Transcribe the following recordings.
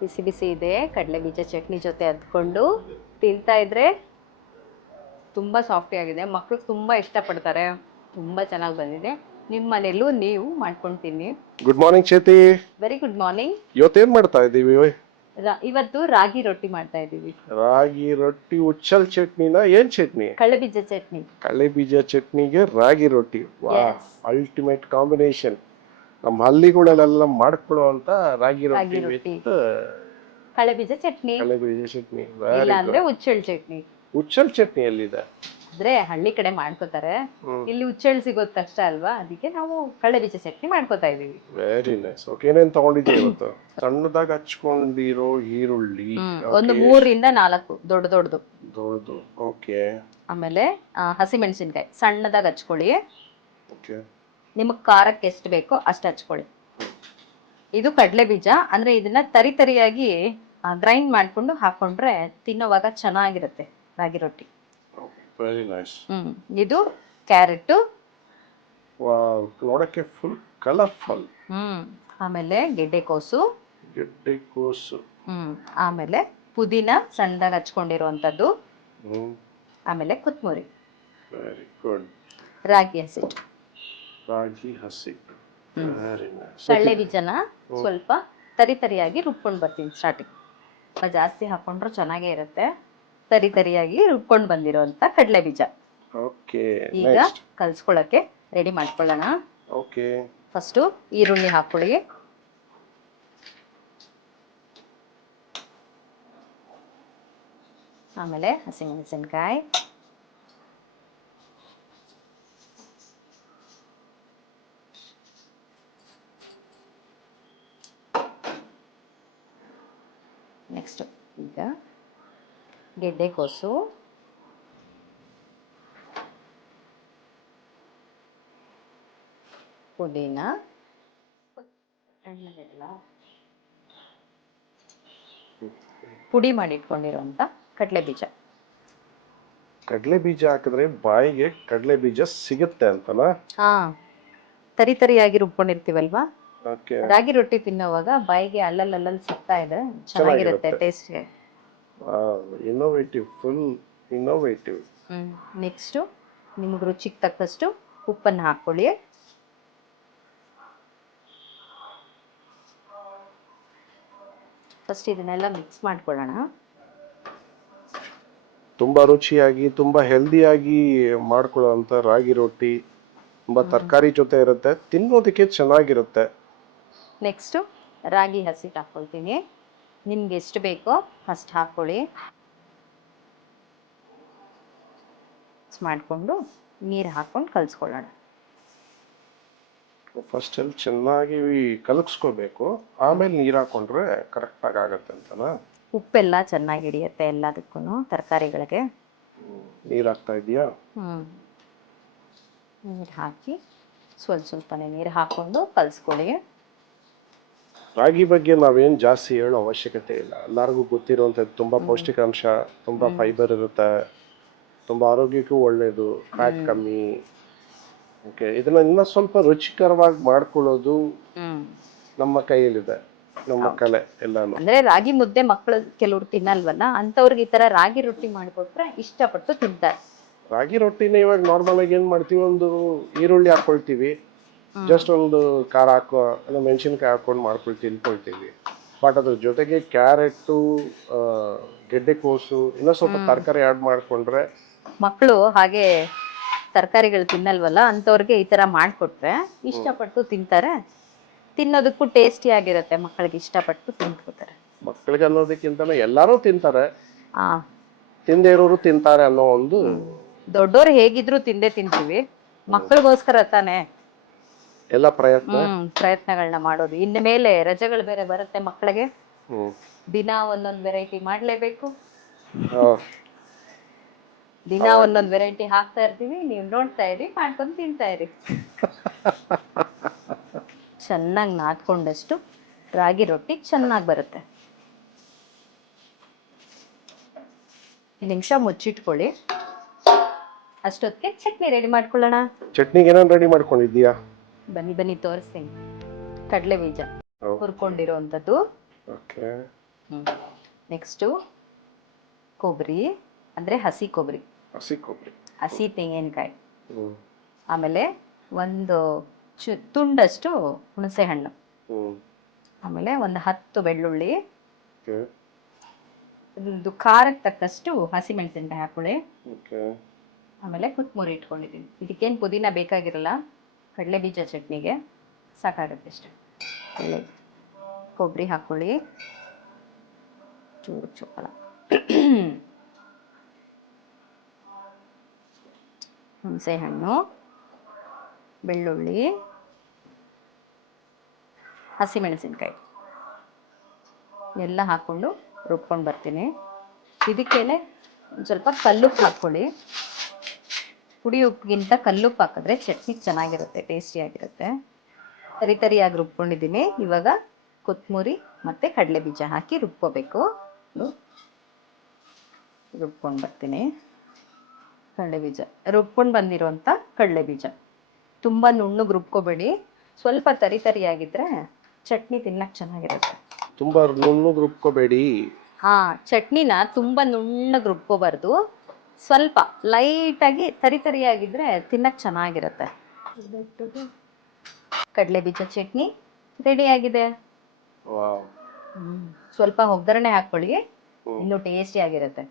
ಬಿಸಿ ಬಿಸಿ ಇದೆ ಕಡಲೆ ಬೀಜ ಚಟ್ನಿ ಜೊತೆ ಅದ್ಕೊಂಡು ತಿಂತಾ ಇದ್ರೆ ತುಂಬ ಸಾಫ್ಟಿ ಆಗಿದೆ. ಮಕ್ಕಳು ತುಂಬ ಇಷ್ಟಪಡ್ತಾರೆ. ತುಂಬ ಚೆನ್ನಾಗಿ ಬಂದಿದೆ. ನಿಮ್ಮ ಮನೆಯಲ್ಲೂ ನೀವು ಮಾಡ್ಕೊಂಡು ತಿನ್ನಿ. Good morning Chethi. Very good morning. ಇವತ್ತೇನ್ ಮಾಡ್ತಾ ಇದ್ದೀವಿ? ಇವತ್ತು ರಾಗಿ ರೊಟ್ಟಿ ಮಾಡ್ತಾ ಇದ್ದೀವಿ. ರಾಗಿ ರೊಟ್ಟಿ, ಉಚ್ಚಲ್ ಚಟ್ನಿನ ಏನ್ ಚಟ್ನಿ? ಕಡಲೆ ಬೀಜ ಚಟ್ನಿ. ಕಡಲೆ ಬೀಜ ಚಟ್ನಿಗೆ ರಾಗಿ ರೊಟ್ಟಿ, ವಾ ಅಲ್ಟಿಮೇಟ್ ಕಾಂಬಿನೇಷನ್. ನಮ್ಮ ಹಳ್ಳಿಗಳಲ್ಲೆಲ್ಲ ಮಾಡ್ಕೊಳ್ಳೋ ಅಂತ ರಾಗಿ ರೊಟ್ಟಿ ವಿತ್ ಕಡಲೆ ಬೀಜ ಚಟ್ನಿ. ಕಡಲೆ ಬೀಜ ಚಟ್ನಿ. ಇಲ್ಲ ಅಂದ್ರೆ ಉಚ್ಚಲ್ ಚಟ್ನಿ. ಉಚ್ಚಲ್ ಚಟ್ನಿ ಎಲ್ಲಿದೆ? ಅಂದ್ರೆ ಹಳ್ಳಿ ಕಡೆ ಮಾಡ್ಕೋತಾರೆ, ಇಲ್ಲಿ ಉಚ್ಚಲ್ ಸಿಗೋದ್ ಕಷ್ಟ ಅಲ್ವಾ, ಅದಕ್ಕೆ ನಾವು ಕಡಲೆ ಬೀಜ ಚಟ್ನಿ ಮಾಡ್ಕೋತಾ ಇದೀವಿ. Very nice. ಓಕೆ, ಏನೇನ್ ತಗೊಂಡಿದ್ದೀವಿ ಇವತ್ತು? ಸಣ್ಣದಾಗಿ ಹಚ್ಕೊಂಡಿರೋ ಈರುಳ್ಳಿ ಒಂದು 3-4 ದೊಡ್ಡದು. ಓಕೆ. ಆಮೇಲೆ ಹಸಿಮೆಣಸಿನ್ಕಾಯಿ ಸಣ್ಣದಾಗಿ ಹಚ್ಕೊಳ್ಳಿ. ಓಕೆ. ನಿಮಗೆ ಖಾರಕ್ಕೆ ಎಷ್ಟು ಬೇಕೋ ಅಷ್ಟು ಹಚ್ಕೊಳ್ಳಿ. ಇದು ಕಡಲೆ ಬೀಜ, ಅಂದ್ರೆ ಇದನ್ನ ತರಿಯಾಗಿ ಗ್ರೈಂಡ್ ಮಾಡ್ಕೊಂಡು ಹಾಕೊಂಡ್ರೆ ತಿನ್ನೋವಾಗ ಚೆನ್ನಾಗಿರುತ್ತೆ ರಾಗಿ ರೊಟ್ಟಿ. Very nice. ಇದು ಕ್ಯಾರೆಟ್, ನೋಡಕ್ಕೆ ಫುಲ್ ಕಲರ್ಫುಲ್. ಆಮೇಲೆ ಗೆಡ್ಡೆಕೋಸು, ಆಮೇಲೆ ಪುದೀನ ಸಣ್ಣದಾಗಿ ಹಚ್ಕೊಂಡಿರುವಂತದ್ದು, ಆಮೇಲೆ ಕೊತ್ತಂಬರಿ. Very good. ರಾಗಿ ಹಸಿ. Very nice. ಕಡಲೆ ಬೀಜನ ಸ್ವಲ್ಪ ತರಿಯಾಗಿ ರುಬ್ಕೊಂಡು ಬರ್ತೀನಿ ಸ್ಟಾರ್ಟಿಂಗ್. ಜಾಸ್ತಿ ಹಾಕೊಂಡ್ರು ಚೆನ್ನಾಗೇ ಇರುತ್ತೆ. ತರಿಯಾಗಿ ರುಬ್ಕೊಂಡು ಬಂದಿರೋಂಥ ಕಡಲೆ ಬೀಜ. ಓಕೆ. ಈಗ ಕಲ್ಸ್ಕೊಳ್ಳೋಕೆ ರೆಡಿ ಮಾಡ್ಕೊಳ್ಳೋಣ. ಓಕೆ. ಫಸ್ಟು ಈರುಳ್ಳಿ ಹಾಕೊಳ್ಳಿ. ಆಮೇಲೆ ಹಸಿಮೆಣಸಿನ್ಕಾಯಿ, ನೆಕ್ಸ್ಟ್ ಈಗ ಗೆಡ್ಡೆಕೋಸು, ಪುದೀನ, ಪುಡಿ ಮಾಡಿ ಇಟ್ಕೊಂಡಿರುವಂತ ಕಡಲೆ ಬೀಜ. ಕಡಲೆ ಬೀಜ ಹಾಕಿದ್ರೆ ಬಾಯಿಗೆ ಕಡಲೆ ಬೀಜ ಸಿಗುತ್ತೆ ಅಂತನಾ? ಹಾ, ತರಿಯಾಗಿ ರುಬ್ಕೊಂಡಿರ್ತೀವಲ್ವಾ, ಓಕೆ. ರಾಗಿ ರೊಟ್ಟಿ ತಿನ್ನೋವಾಗ ಬಾಯಿಗೆ ಅಲ್ಲಲ್ಲಿ ಸಿಗ್ತಾ ಇದೆ, ಚೆನ್ನಾಗಿರುತ್ತೆ taste. Innovative, full innovative. Next ನಿಮಗೆ ರುಚಿಗೆ ತಕ್ಕಷ್ಟು ಉಪ್ಪನ್ನು ಹಾಕೊಳ್ಳಿ. ಫಸ್ಟ್ ಇದನ್ನೆಲ್ಲ ಮಿಕ್ಸ್ ಮಾಡ್ಕೊಳ್ಳೋಣ. ತುಂಬಾ ರುಚಿಯಾಗಿ ತುಂಬಾ ಹೆಲ್ದಿಯಾಗಿ ಮಾಡ್ಕೊಳ್ಳುವಂತ ರಾಗಿ ರೊಟ್ಟಿ, ತುಂಬಾ ತರಕಾರಿ ಜೊತೆ ಇರುತ್ತೆ, ತಿನ್ನೋದಕ್ಕೆ ಚೆನ್ನಾಗಿರುತ್ತೆ. ನೆಕ್ಸ್ಟ್ ರಾಗಿ ಹಸಿ ಹಾಕೊಳ್ತೀನಿ. ನಿಮ್ಗೆ ಎಷ್ಟು ಬೇಕೋ ಅಷ್ಟು ಹಾಕೊಳ್ಳಿ. ಮಾಡಿಕೊಂಡು ನೀರು ಹಾಕೊಂಡು ಕಲಿಸ್ಕೊಳ್ಳೋಣ. ಫಸ್ಟ್ ಅಲ್ಲಿ ಚೆನ್ನಾಗಿ ಕಲಕ್ಸ್ಕೋಬೇಕು, ಆಮೇಲೆ ನೀರು ಹಾಕೊಂಡ್ರೆ ಕರೆಕ್ಟ್ ಆಗತ್ತೆ ಅಂತನಾ? ಉಪ್ಪೆಲ್ಲ ಚೆನ್ನಾಗಿ ಹಿಡಿಯುತ್ತೆ ಎಲ್ಲದಕ್ಕೂ, ತರಕಾರಿಗಳಿಗೆ. ನೀರು ಹಾಕ್ತಾ ಇದೀಯಾ? ನೀರು ಹಾಕಿ ಸ್ವಲ್ಪನೇ ನೀರು ಹಾಕೊಂಡು ಕಲಿಸ್ಕೊಳ್ಳಿ. ರಾಗಿ ಬಗ್ಗೆ ನಾವೇನು ಜಾಸ್ತಿ ಹೇಳೋ ಅವಶ್ಯಕತೆ ಇಲ್ಲ, ಎಲ್ಲರಿಗೂ ಗೊತ್ತಿರುವಂಥದ್ದು. ತುಂಬಾ ಪೌಷ್ಟಿಕಾಂಶ, ತುಂಬಾ ಫೈಬರ್ ಇರುತ್ತೆ, ತುಂಬಾ ಆರೋಗ್ಯಕ್ಕೂ ಒಳ್ಳೇದು, ಫ್ಯಾಟ್ ಕಮ್ಮಿ. ಓಕೆ, ಇದನ್ನ ಇನ್ನ ಸ್ವಲ್ಪ ರುಚಿಕರವಾಗಿ ಮಾಡ್ಕೊಳ್ಳೋದು ನಮ್ಮ ಕೈಯಲ್ಲಿದೆ, ನಮ್ಮ ಕಲೆ ಎಲ್ಲಾನು. ಅಂದ್ರೆ ರಾಗಿ ಮುದ್ದೆ ಮಕ್ಕಳು ಕೆಲವರು ತಿನ್ನಲ್ವಲ್ಲ, ಅಂತವ್ರಿಗೆ ಈ ತರ ರಾಗಿ ರೊಟ್ಟಿ ಮಾಡಿಕೊಟ್ರೆ ಇಷ್ಟಪಟ್ಟು ತಿಂತಾರೆ. ರಾಗಿ ರೊಟ್ಟಿನ ಇವಾಗ ನಾರ್ಮಲ್ ಆಗಿ ಏನ್ ಮಾಡ್ತೀವಿ, ಒಂದು ಈರುಳ್ಳಿ ಹಾಕೊಳ್ತೀವಿ, ಜಸ್ಟ್ ಒಂದು ಖಾರ ಹಾಕೋ ಇಲ್ಲ ಮೆಣಸಿನ್ಕಾಯಿ ಹಾಕೊಂಡು ತಿನ್ಕೊಳ್ತೀವಿ. ಬಟ್ ಅದ್ರ ಜೊತೆಗೆ ಕ್ಯಾರೆಟ್, ಗೆಡ್ಡೆಕೋಸು, ಇನ್ನೂ ಸ್ವಲ್ಪ ತರಕಾರಿ ಆಡ್ ಮಾಡ್ಕೊಂಡ್ರೆ, ಮಕ್ಕಳು ಹಾಗೆ ತರಕಾರಿಗಳು ತಿನ್ನಲ್ವಲ್ಲ, ಅಂತವ್ರಿಗೆ ಈ ತರ ಮಾಡ್ಕೊಟ್ರೆ ಇಷ್ಟಪಟ್ಟು ತಿಂತಾರೆ. ತಿನ್ನೋದಕ್ಕೂ ಟೇಸ್ಟಿ ಆಗಿರುತ್ತೆ, ಮಕ್ಕಳಿಗೆ ಇಷ್ಟಪಟ್ಟು ತಿನ್ಕೋತಾರೆ. ಮಕ್ಕಳಿಗೆ ಅನ್ನೋದಕ್ಕಿಂತ ಎಲ್ಲಾರು ತಿಂತಾರೆ, ತಿಂದೇ ಇರೋರು ತಿಂತಾರೆ ಅನ್ನೋ ಒಂದು. ದೊಡ್ಡೋರು ಹೇಗಿದ್ರು ತಿಂದೇ ತಿಂತೀವಿ, ಮಕ್ಕಳಿಗೋಸ್ಕರ ತಾನೆ ಎಲ್ಲ ಪ್ರಯತ್ನಗಳನ್ನ ಮಾಡೋದು. ಇನ್ನು ಮೇಲೆ ರಜೆಗಳು ಬೇರೆ ಬರುತ್ತೆ ಮಕ್ಕಳಿಗೆ, ದಿನ ಒಂದೊಂದು ವೆರೈಟಿ ಮಾಡ್ಲೇಬೇಕು. ದಿನ ಒಂದೊಂದು ವೆರೈಟಿ ಹಾಕ್ತಾ ಇರ್ತೀವಿ, ನೀವು ನೋಡ್ತಾ ಇರಿ, ಮಾಡ್ಕೊಂಡು ತಿಂತಾ ಇರಿ. ಚೆನ್ನಾಗಿ ನಾದ್ಕೊಂಡಷ್ಟು ರಾಗಿ ರೊಟ್ಟಿ ಚೆನ್ನಾಗಿ ಬರುತ್ತೆ. ನಿಮಿಷ ಮುಚ್ಚಿಟ್ಕೊಳ್ಳಿ. ಅಷ್ಟೊತ್ತಿಗೆ ಚಟ್ನಿ ರೆಡಿ ಮಾಡ್ಕೊಳ್ಳೋಣ. ಚಟ್ನಿಗೆ ಏನೇನು ರೆಡಿ ಮಾಡ್ಕೊಂಡಿದ್ದೀಯಾ? ಬನ್ನಿ ತೋರಿಸ್ತೀನಿ. ಕಡಲೆ ಬೀಜ ಹುರ್ಕೊಂಡಿರೋಂಥದ್ದು, ಓಕೆ. ನೆಕ್ಸ್ಟು ಕೊಬ್ಬರಿ, ಅಂದರೆ ಹಸಿ ಕೊಬ್ಬರಿ, ಹಸಿ ಕೊಬ್ಬರಿ. ಹಸಿ ತೆಂಗಿನಕಾಯಿ, ಹ್ಞೂ. ಆಮೇಲೆ ಒಂದು ತುಂಡಷ್ಟು ಹುಣಸೆ ಹಣ್ಣು, ಹ್ಞೂ. ಆಮೇಲೆ ಒಂದು 10 ಬೆಳ್ಳುಳ್ಳಿ, ಓಕೆ. ಒಂದು ಖಾರಕ್ಕೆ ತಕ್ಕಷ್ಟು ಹಸಿಮೆಣಸಿನ್ಕಾಯಿ ಹಾಕೊಳ್ಳಿ, ಓಕೆ. ಆಮೇಲೆ ಕೊತ್ತಂಬರಿ ಇಟ್ಕೊಂಡಿದ್ದೀನಿ. ಇದಕ್ಕೇನು ಪುದೀನ ಬೇಕಾಗಿರಲ್ಲ, ಕಡಲೆ ಬೀಜ ಚಟ್ನಿಗೆ ಸಾಕಾಗುತ್ತೆ ಅಷ್ಟೆ. ಕಡಲೆ ಕೊಬ್ಬರಿ ಹಾಕ್ಕೊಳ್ಳಿ, ಚೂರು ಚೊಪ್ಪಳ, ಹುಣಸೆ ಹಣ್ಣು, ಬೆಳ್ಳುಳ್ಳಿ, ಹಸಿಮೆಣಸಿನ್ಕಾಯಿ ಎಲ್ಲ ಹಾಕ್ಕೊಂಡು ರುಬ್ಕೊಂಡು ಬರ್ತೀನಿ. ಇದಕ್ಕೇನೆ ಒಂದು ಸ್ವಲ್ಪ ಕಲ್ಲುಪ್ಪು ಹಾಕ್ಕೊಳ್ಳಿ. ಪುಡಿ ಉಪ್ಪಿಗಿಂತ ಕಲ್ಲುಪ್ಪು ಹಾಕಿದ್ರೆ ಚಟ್ನಿ ಚೆನ್ನಾಗಿರುತ್ತೆ, ಟೇಸ್ಟಿಯಾಗಿರುತ್ತೆ. ತರಿಯಾಗಿ ರುಬ್ಕೊಂಡಿದ್ದೀನಿ. ಇವಾಗ ಕೊತ್ತಂಬರಿ ಮತ್ತು ಕಡಲೆ ಬೀಜ ಹಾಕಿ ರುಬ್ಕೋಬೇಕು. ರುಬ್ಕೊಂಡು ಬರ್ತೀನಿ. ಕಡಲೆ ಬೀಜ ರುಬ್ಕೊಂಡು ಬಂದಿರೋಂಥ ಕಡಲೆ ಬೀಜ ತುಂಬ ನುಣ್ಣಗೆ ರುಬ್ಕೋಬೇಡಿ, ಸ್ವಲ್ಪ ತರಿಯಾಗಿದ್ದರೆ ಚಟ್ನಿ ತಿನ್ನಕ್ಕೆ ಚೆನ್ನಾಗಿರುತ್ತೆ. ತುಂಬ ನುಣ್ಣಗೆ ರುಬ್ಕೋಬೇಡಿ. ಹಾಂ, ಚಟ್ನಿನ ತುಂಬ ನುಣ್ಣಗೆ ರುಬ್ಕೋಬಾರ್ದು, ಸ್ವಲ್ಪ ಲೈಟಾಗಿ ತರಿಯಾಗಿದ್ದರೆ ತಿನ್ನಕ್ಕೆ ಚೆನ್ನಾಗಿರುತ್ತೆ. ಕಡಲೆ ಬೀಜ ಚಟ್ನಿ ರೆಡಿಯಾಗಿದೆ. ವಾವ್. ಸ್ವಲ್ಪ ಒಗ್ಗರಣೆ ಹಾಕ್ಕೊಳ್ಳಿ, ಇನ್ನೂ ಟೇಸ್ಟಿಯಾಗಿರುತ್ತೆ.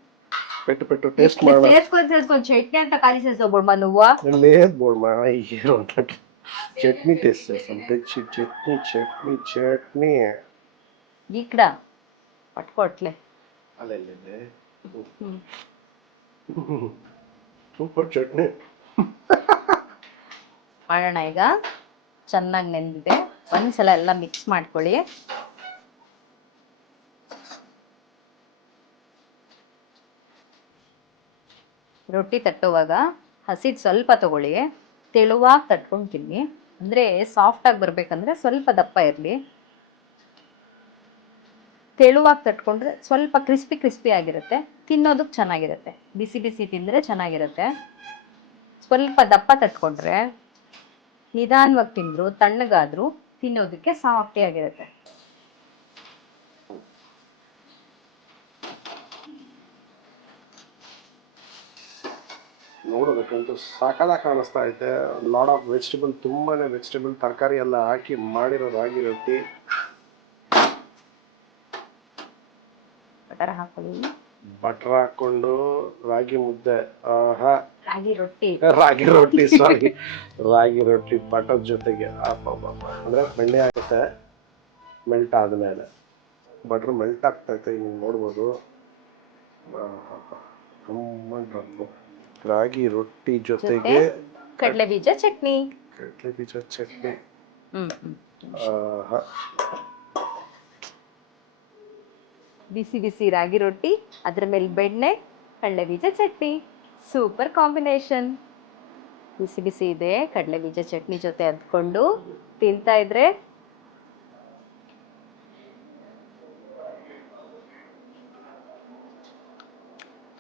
ಪೆಟ್ಟು ಟೇಸ್ಟ್ ಮಾಡೋಣ. ಸೇರ್ಸ್ಕೊಂಡು ಚಟ್ನಿ ಅಂತ ಖಾಲಿ ಸೇರ್ಸೋಬಿಡ್ಮ నువ్వు. లేదు బోల్మా ಏನು ಚಟ್ನಿ ಟೇಸ್ಟ್ అంటే ಚಟ್ನಿ ಈಕಡ ಪಟ್ಕೊಟ್ಲೆ ಅಲ್ಲೇ ಸೂಪರ್ ಚಟ್ನಿ ಮಾಡೋಣ. ಈಗ ಚೆನ್ನಾಗಿ ನೆಂದಿದೆ, ಒಂದ್ಸಲ ಎಲ್ಲ ಮಿಕ್ಸ್ ಮಾಡ್ಕೊಳ್ಳಿ. ರೊಟ್ಟಿ ತಟ್ಟುವಾಗ ಹಸಿಟ್ಟು ಸ್ವಲ್ಪ ತಗೊಳ್ಳಿ, ತೆಳುವಾಗಿ ತಟ್ಕೊಂಡು ತಿನ್ನಿ. ಅಂದರೆ ಸಾಫ್ಟಾಗಿ ಬರಬೇಕಂದ್ರೆ ಸ್ವಲ್ಪ ದಪ್ಪ ಇರಲಿ. ತೆಳುವಾಗಿ ತಟ್ಕೊಂಡ್ರೆ ಸ್ವಲ್ಪ ಕ್ರಿಸ್ಪಿ ಆಗಿರುತ್ತೆ, ತಿನ್ನೋದಕ್ಕೆ ಚೆನ್ನಾಗಿರುತ್ತೆ. ಬಿಸಿ ಬಿಸಿ ತಿಂದರೆ ಚೆನ್ನಾಗಿರುತ್ತೆ. ಸ್ವಲ್ಪ ದಪ್ಪ ತಟ್ಕೊಂಡ್ರೆ ನಿಧಾನವಾಗಿ ತಿಂದರು ತಣ್ಣಗಾದರೂ ತಿನ್ನೋದಕ್ಕೆ ಸಾಫ್ಟಿಯಾಗಿರುತ್ತೆ. ನೋಡೋದಕ್ಕಂತೂ ಸಾಕಾಗಿ ಕಾಣಿಸ್ತಾ ಐತೆ. ಲಾಡ್ ಆಫ್ ವೆಜಿಟೇಬಲ್, ತುಂಬಾನೇ ವೆಜಿಟೇಬಲ್, ತರಕಾರಿ ಎಲ್ಲ ಹಾಕಿ ಮಾಡಿರೋ ರಾಗಿ ರೊಟ್ಟಿ. ಬಟರ್ ಹಾಕೊಳ್ಳಿ. ಬಟರ್ ಹಾಕೊಂಡು ರಾಗಿ ಮುದ್ದೆ. ಆಹಾ, ರಾಗಿ ರೊಟ್ಟಿ ಸಾರಿ, ರಾಗಿ ರೊಟ್ಟಿ ಬಟರ್ ಜೊತೆಗೆ ಅಂದ್ರೆ ಬೆಣ್ಣೆ ಆಗುತ್ತೆ. ಮೆಲ್ಟ್ ಆದ್ಮೇಲೆ ಬಟರ್ ಮೆಲ್ಟ್ ಆಗ್ತೈತೆ, ನೀವು ನೋಡ್ಬೋದು. ರಾಗಿ ರೊಟ್ಟಿ ಜೊತೆಗೆ ಕಡಲೆ ಬೀಜ ಚಟ್ನಿ. ಬಿಸಿ ಬಿಸಿ ರಾಗಿ ರೊಟ್ಟಿ, ಅದ್ರ ಮೇಲೆ ಬೆಣ್ಣೆ, ಕಡಲೆ ಬೀಜ ಚಟ್ನಿ, ಸೂಪರ್ ಕಾಂಬಿನೇಷನ್. ಬಿಸಿ ಬಿಸಿ ಇದೆ, ಕಡಲೆ ಬೀಜ ಚಟ್ನಿ ಜೊತೆ ಅದ್ಕೊಂಡು ತಿಂತಾ ಇದ್ರೆ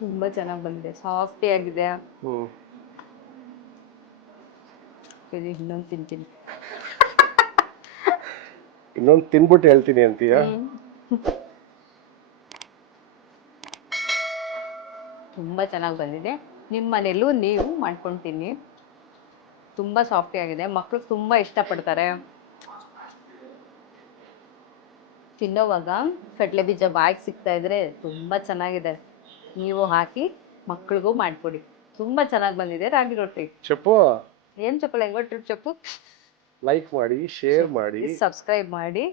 ತುಂಬಾ ಚೆನ್ನಾಗಿ ಬಂದಿದೆ, ಸಾಫ್ಟಿ ಆಗಿದೆ. ಇನ್ನೊಂದು ತಿಂತೀನಿ, ಇನ್ನೊಂದು ತಿನ್ಬಿಟ್ಟು ಹೇಳ್ತೀನಿ ಅಂತೀಯ. ತುಂಬ ಚೆನ್ನಾಗಿ ಬಂದಿದೆ. ನಿಮ್ಮ ಮನೇಲೂ ನೀವು ಮಾಡ್ಕೊಂಡು ತಿನ್ನಿ, ತುಂಬ ಸಾಫ್ಟಿ ಆಗಿದೆ. ಮಕ್ಕಳು ತುಂಬ ಇಷ್ಟಪಡ್ತಾರೆ. ತಿನ್ನೋವಾಗ ಕಡಲೆ ಬೀಜ ಬಾಯಿಗೆ ಸಿಗ್ತಾ ಇದ್ರೆ ತುಂಬ ಚೆನ್ನಾಗಿದೆ. ನೀವು ಹಾಕಿ ಮಕ್ಕಳಿಗೂ ಮಾಡಿಕೊಡಿ, ತುಂಬ ಚೆನ್ನಾಗಿ ಬಂದಿದೆ ರಾಗಿ ರೊಟ್ಟಿ. ಚಪ್ಪು ಏನು ಚಪ್ಪಲ್ ಹೆಂಗೊಟ್ರು ಚಪ್ಪು. ಲೈಕ್ ಮಾಡಿ, ಶೇರ್ ಮಾಡಿ, ಸಬ್ಸ್ಕ್ರೈಬ್ ಮಾಡಿ,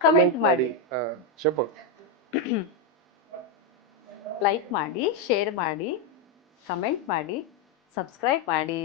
ಕಮೆಂಟ್ ಮಾಡಿ. ಚಪ್ಪು ಲೈಕ್ ಮಾಡಿ, ಶೇರ್ ಮಾಡಿ, ಕಮೆಂಟ್ ಮಾಡಿ, ಸಬ್ಸ್ಕ್ರೈಬ್ ಮಾಡಿ.